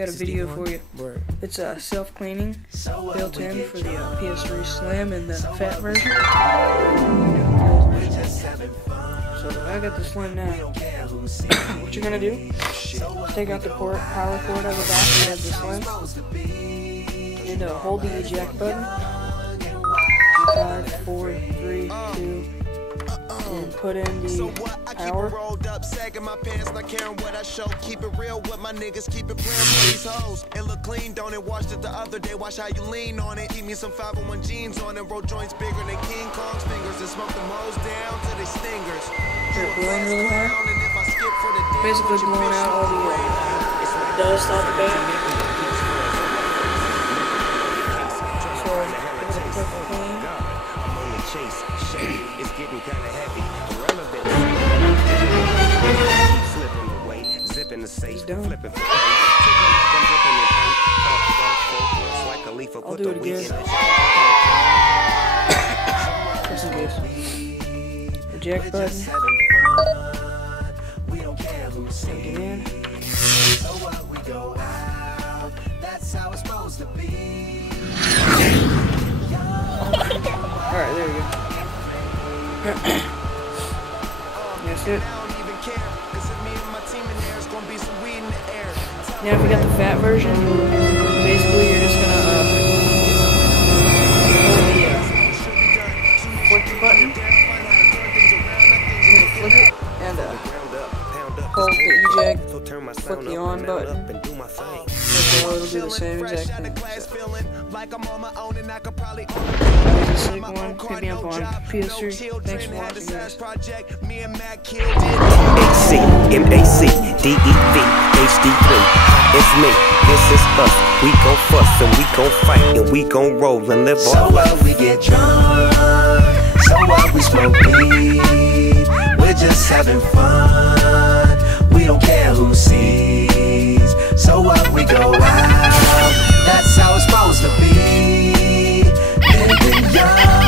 got a video for you. It's self-cleaning, built in for the PS3 Slim and the fat version. So I got the Slim now. What you're gonna do? Take out the power cord out of the back and have the Slim, and hold the eject button. 5, 4, 3, 2. And put in the power. Keep it real with my niggas, keep it real with these hoes. It look clean, don't it? Washed it the other day, watch how you lean on it. Keep me some 501 jeans on it, roll joints bigger than King Kong's fingers, and smoke them hoes down to they stingers. They're blowing really hard. Basically blowing out all the dust off the back. So, give it a quick clean. It's getting kind of heavy. Slipping away, zipping the safe, flipping for I'll do it again. Just in case. Eject button. Take it in. Alright, there we go. That's it. Now if you got the fat version, basically you're just gonna hold the flick button. You're gonna flick it and hold the eject, flick the on button. So it'll do the same exact thing. That was a sick one. Hit me up on PS3. Thanks for watching, guys. MACDEV HD3. It's me. This is us. We gon' fuss and we gon' fight and we gon' roll and live our life. So what, we get drunk. So what, we smoke weed. We're just having fun. We don't care who sees. So what, we go out. That's how it's supposed to be. Living young.